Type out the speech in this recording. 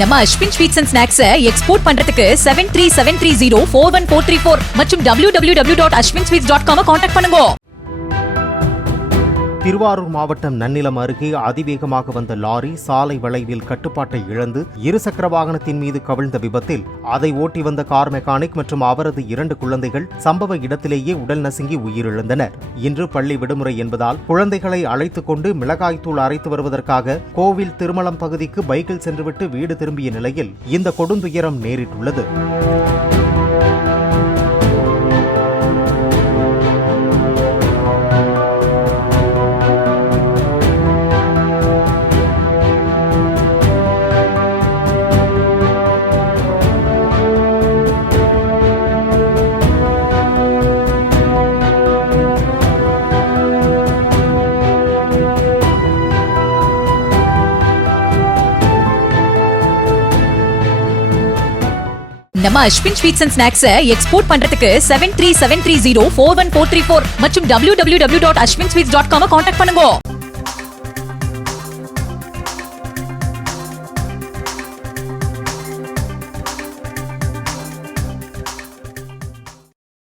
நம்ம Ashwin sweets and snacks export பண்றதுக்கு 7373041434 மற்றும் www.ashwinsweets.com கான்டாக்ட் பண்ணுங்க. திருவாரூர் மாவட்டம் நன்னிலம் அருகே அதிவேகமாக வந்த லாரி சாலை வளைவில் கட்டுப்பாட்டை இழந்து இருசக்கர வாகனத்தின் மீது கவிழ்ந்த விபத்தில் அதை ஓட்டி வந்த கார் மெக்கானிக் மற்றும் அவரது 2 குழந்தைகள் சம்பவ இடத்திலேயே உடல் நசுங்கி உயிரிழந்தனர். இன்று பள்ளி விடுமுறை என்பதால் குழந்தைகளை அழைத்துக் கொண்டு மிளகாய்த்தூள் அரைத்து வருவதற்காக கோவில் திருமலம் பகுதிக்கு பைக்கில் சென்றுவிட்டு வீடு திரும்பிய நிலையில் இந்த கொடுந்துயரம் நேரிட்டுள்ளது. நம்ம Ashwin sweets and snacks export பண்றதுக்கு 7373041434 மற்றும் www.ashwinsweets.com கான்டாக்ட் பண்ணுங்க.